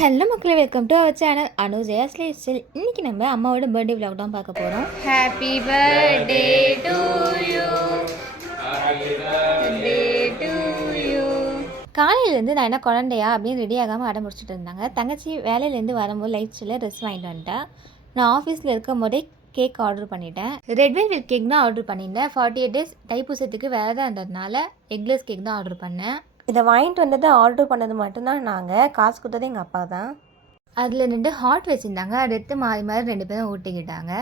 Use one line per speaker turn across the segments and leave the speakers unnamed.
Hello மக்களே welcome to our channel Anu Jaya's life இன்னைக்கு நம்ம அம்மாவோட பர்த்டே vlog தான் பார்க்க போகிறோம் ஹாப்பி பர்த்டே டு யூ காலையிலேருந்து நான் என்ன குழந்தையா அப்படின்னு ரெடி ஆகாமல் அடம் முடிச்சுட்டு இருந்தாங்க. தங்கச்சி வேலையிலேருந்து வரும்போது லைட்ஸில் ட்ரெஸ் வாங்கிட்டு வந்துட்டேன் நான் ஆஃபீஸில் இருக்கும் போதே கேக் ஆர்டர் பண்ணிட்டேன். ரெட் வெல்வெட் கேக் தான் ஆர்டர் பண்ணியிருந்தேன். ஃபார்ட்டி எயிட் டேஸ் தைப்பூசத்துக்கு வேறு இருந்ததுனால எக்லெஸ் கேக் தான் ஆர்டர் பண்ணேன்.
இதை வாங்கிட்டு வந்ததை ஆர்டர் பண்ணது மட்டும்தான் நாங்கள் காசு கொடுத்தது எங்கள் அப்பா தான்.
அதில் ரெண்டு ஹாட் வச்சுருந்தாங்க. அடுத்து மாறி மாறி ரெண்டு பேரும் ஊட்டிக்கிட்டாங்க.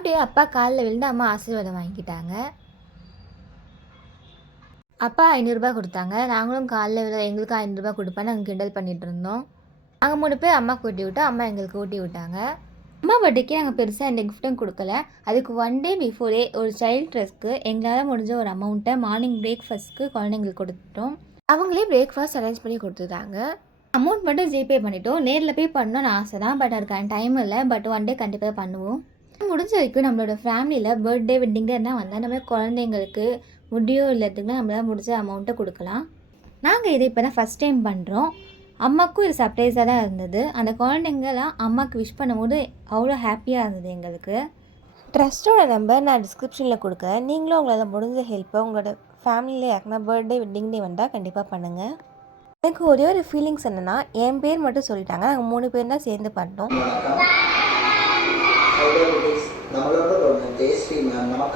அப்படியே அப்பா காலில் விழுந்து அம்மா ஆசீர்வாதம் வாங்கிக்கிட்டாங்க. அப்பா ஐநூறுரூபா கொடுத்தாங்க. நாங்களும் காலில் விழ எங்களுக்கு ஐநூறுரூபா கொடுப்பேன்னு நாங்கள் கிண்டல் பண்ணிட்டு இருந்தோம். நாங்கள் மூணு பேர் அம்மா கூட்டி விட்டோம். அம்மா எங்களுக்கு ஊட்டி விட்டாங்க. அம்மா பர்த்டேக்கு நாங்கள் பெருசாக எந்த கிஃப்ட்டும் கொடுக்கல. அதுக்கு ஒன் டே பிஃபோரே ஒரு சைல்ட் ட்ரெஸ்க்கு எங்களால் முடிஞ்ச ஒரு அமௌண்ட்டை மார்னிங் பிரேக்ஃபாஸ்ட்க்கு குழந்தைங்களுக்கு கொடுத்துட்டோம். அவங்களே பிரேக்ஃபாஸ்ட் அரேஞ்ச் பண்ணி கொடுத்துட்டாங்க. அமௌண்ட் மட்டும் ஜிபே பண்ணிட்டோம். நேரில் போய் பண்ணணும்னு ஆசை தான். பட் அதுக்கான டைம் இல்லை. பட் ஒன் டே கண்டிப்பாக பண்ணுவோம். முடிஞ்ச வரைக்கும் நம்மளோட ஃபேமிலியில் பர்த்டே வெட்டிங் என்ன வந்தால் நம்ம குழந்தைங்களுக்கு முடியோ இல்லாததுக்கு நம்மளால் முடிஞ்ச அமௌண்ட்டை கொடுக்கலாம். நாங்கள் இதை இப்போ தான் ஃபஸ்ட் டைம் பண்ணுறோம் அம்மாக்கும் இது சர்ப்ரைஸாக தான் இருந்தது. அந்த குழந்தைங்கெல்லாம் அம்மாவுக்கு விஷ் பண்ணும்போது அவ்வளோ ஹாப்பியாக இருந்தது எங்களுக்கு.
ட்ரஸ்ட்டோட நம்பர் நான் டிஸ்கிரிப்ஷனில் கொடுக்குறேன். நீங்களும் உங்களால் முடிஞ்ச ஹெல்ப்பை உங்களோட ஃபேமிலியில் யாருக்குன்னா பர்த்டே வெட்டிங் டே வந்தால் கண்டிப்பாக பண்ணுங்கள் எனக்கு ஒரே ஒரு ஃபீலிங்ஸ் என்னென்னா என் பேர் மட்டும் சொல்லிட்டாங்க. நாங்கள் மூணு பேர் தான் சேர்ந்து பண்ணோம்.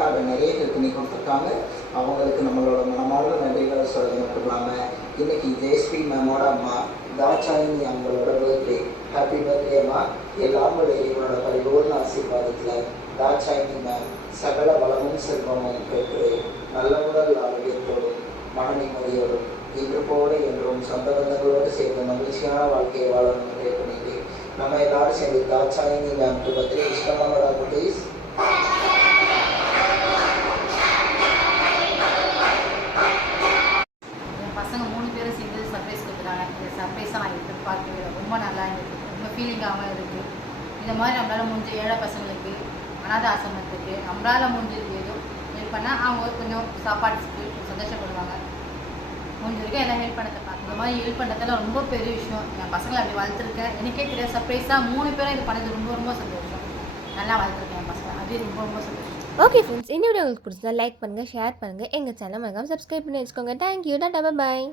மேம் நமக்காக நிறைய ஹெல்ப் பண்ணி கொடுத்துருக்காங்க. அவங்களுக்கு நம்மளோட மனமார்ந்த நன்றிகளை சொல்கிறது மட்டும் இல்லாமல் இன்னைக்கு ஜெயஸ்ரீ மேமோட அம்மா தாட்சாயினி அவங்களோட பர்த்டே ஹாப்பி பர்த்டே அம்மா. எல்லாம் இவங்களோட பரிபூர்ண ஆசீர்வாதத்தில் தாட்சாயினி மேம் சகல வளமும் செல்வமும் பெற்று நல்ல முதல் ஆரோக்கியத்தோடும் மன நிம்மதியோடும் இன்று போல என்றும் சொந்த பந்தங்களோடு சேர்ந்து மகிழ்ச்சியான வாழ்க்கையை வாழணும் ப்ரே பண்ணிட்டு நம்ம எல்லாரும் சேர்ந்து தாட்சாயினி மேம்க்கு பற்றி இஷ்டமானதா ப்ளீஸ்
என் பசங்க மூணு பேரும் சேர்ந்து சர்ப்ரைஸ் கொடுத்துட்டாங்க இந்த சர்ப்ரைஸாக நான் எதிர்பார்க்கவே ரொம்ப நல்லா இருக்குது ரொம்ப ஃபீலிங்காகவும் இருக்குது இந்த மாதிரி நம்மளால் முடிஞ்ச ஏழை பசங்களுக்கு அனாத ஆசிரமத்துக்கு நம்மளால் முடிஞ்சது ஏதோ ஹெல்ப் பண்ணால் அவங்க கொஞ்சம் சாப்பாடு சந்தோஷப்படுவாங்க. முடிஞ்ச வரைக்கும் எல்லாம் ஹெல்ப் பண்ணதை பார்க்க இந்த மாதிரி ஹெல்ப் பண்ணுறதுல ரொம்ப பெரிய விஷயம். என் பசங்களை அப்படி வளர்த்துருக்கேன். எனக்கே தெரியாது. சர்ப்ரைஸாக மூணு பேரும் இது பண்ணது ரொம்ப ரொம்ப சந்தோஷம். நல்லா வளர்த்துருக்கேன் என் பசங்களை. அது ரொம்ப ரொம்ப சந்தோஷம்.
ஓகே ஃப்ரெண்ட்ஸ் இந்த வீடியோ உங்களுக்கு பிடிச்சதா லைக் பண்ணுங்கள் ஷேர் பண்ணுங்கள் எங்கள் சேனல் மறக்காமல் சப்ஸ்கிரைப் பண்ணி வச்சுக்கோங்க. தேங்க்யூ டாட்டா பாய்